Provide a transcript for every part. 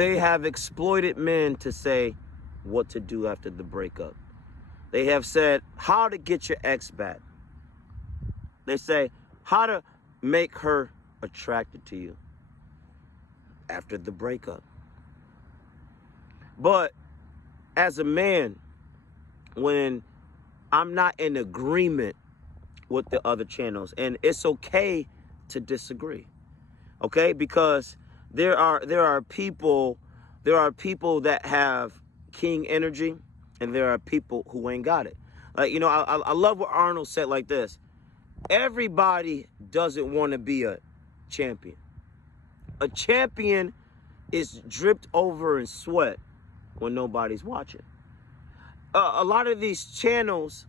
They have exploited men to say what to do after the breakup. They have said how to get your ex back. They say how to make her attracted to you after the breakup. But as a man, when I'm not in agreement with the other channels, and it's okay to disagree, okay? Because there are people that have king energy, and there are people who ain't got it. Like, you know, I love what Arnold said like this. Everybody doesn't want to be a champion. A champion is dripped over in sweat when nobody's watching. A lot of these channels,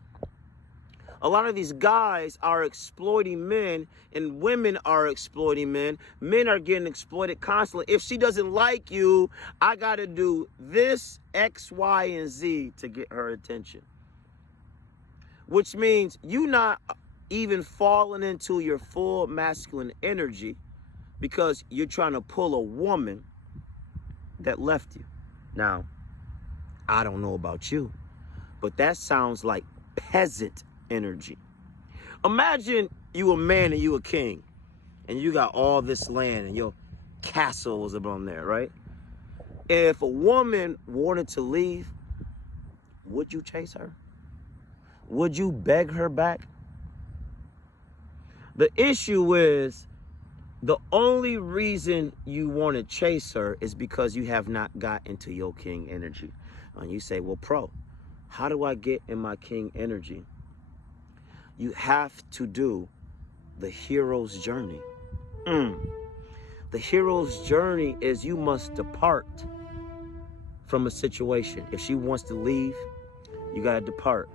a lot of these guys are exploiting men, and women are exploiting men. Men are getting exploited constantly. If she doesn't like you, I got to do this, X, Y, and Z to get her attention. Which means you not even falling into your full masculine energy because you're trying to pull a woman that left you. Now, I don't know about you, but that sounds like peasant energy. Imagine you a man and you a king, and you got all this land and your castle is up on there, right? If a woman wanted to leave, would you chase her? Would you beg her back? The issue is the only reason you want to chase her is because you have not got into your king energy. And you say, well, Pro, how do I get in my king energy? You have to do the hero's journey. The hero's journey is you must depart from a situation. If she wants to leave, you got to depart.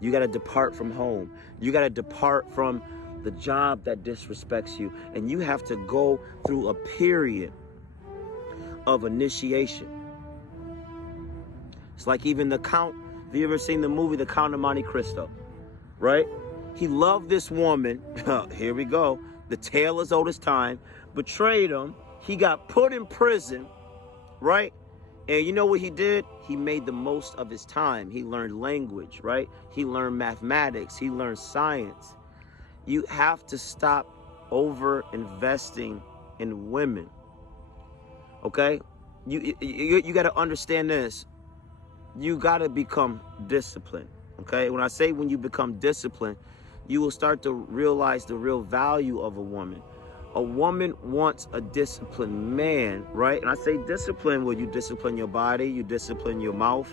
You got to depart from home. You got to depart from the job that disrespects you. And you have to go through a period of initiation. It's like even the Count. Have you ever seen the movie The Count of Monte Cristo? Right? He loved this woman. Here we go. The tale as old as time. Betrayed him. He got put in prison. Right? And you know what he did? He made the most of his time. He learned language, right? He learned mathematics. He learned science. You have to stop over investing in women. Okay? You got to understand this. You got to become disciplined. Okay? When I say when you become disciplined, you will start to realize the real value of a woman. A woman wants a disciplined man, right? And I say discipline where you discipline your body, you discipline your mouth,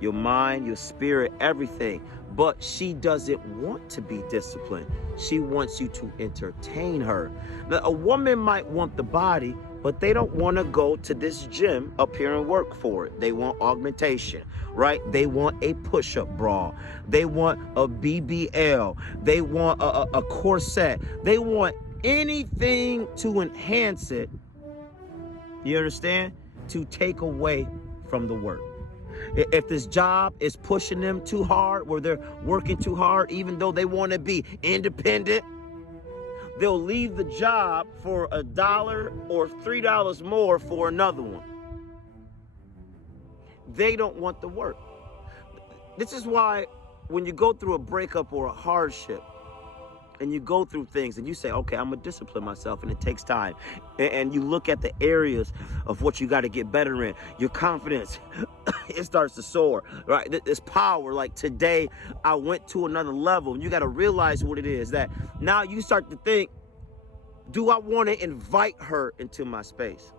your mind, your spirit, everything. But she doesn't want to be disciplined. She wants you to entertain her. Now, a woman might want the body, but they don't want to go to this gym up here and work for it. They want augmentation, right? They want a push-up bra. They want a BBL. They want a corset. They want anything to enhance it, you understand, to take away from the work. If this job is pushing them too hard, where they're working too hard, even though they want to be independent, they'll leave the job for $1 or $3 more for another one. They don't want the work. This is why when you go through a breakup or a hardship, and you go through things and you say, okay, I'm going to discipline myself, and it takes time. And you look at the areas of what you got to get better in. Your confidence, it starts to soar, right? This power, like today, I went to another level. And you got to realize what it is that now you start to think, do I want to invite her into my space?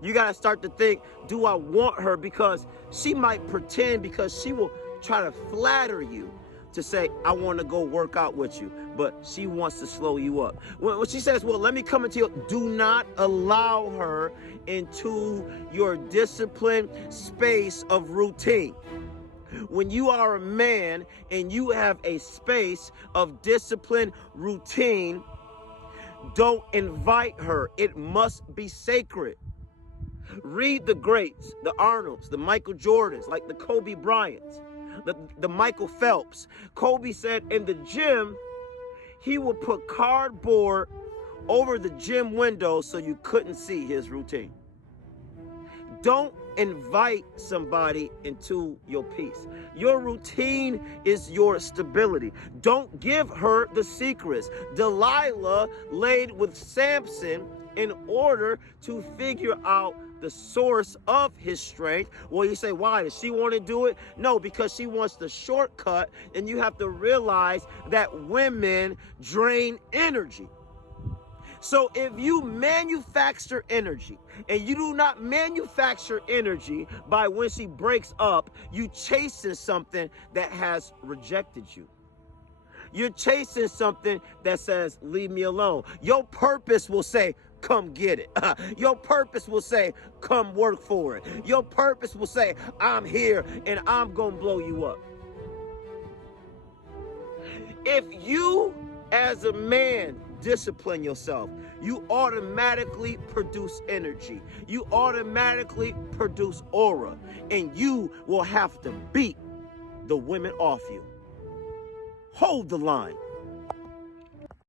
You got to start to think, do I want her? Because she might pretend, because she will try to flatter you to say, I want to go work out with you, but she wants to slow you up. When she says, well, let me come into you, do not allow her into your disciplined space of routine. When you are a man and you have a space of disciplined routine, don't invite her. It must be sacred. Read the greats, the Arnolds, the Michael Jordans, like the Kobe Bryants, the Michael Phelps. Kobe said in the gym, he would put cardboard over the gym window so you couldn't see his routine. Don't invite somebody into your peace. Your routine is your stability. Don't give her the secrets. Delilah laid with Samson in order to figure out the source of his strength. Well, you say, why? Does she want to do it? No, because she wants the shortcut, and you have to realize that women drain energy. So if you manufacture energy, and you do not manufacture energy by when she breaks up, you chasing something that has rejected you. You're chasing something that says, leave me alone. Your purpose will say, come get it. Your purpose will say, come work for it. Your purpose will say, I'm here and I'm going to blow you up. If you, as a man, discipline yourself, you automatically produce energy. You automatically produce aura, and you will have to beat the women off you. Hold the line.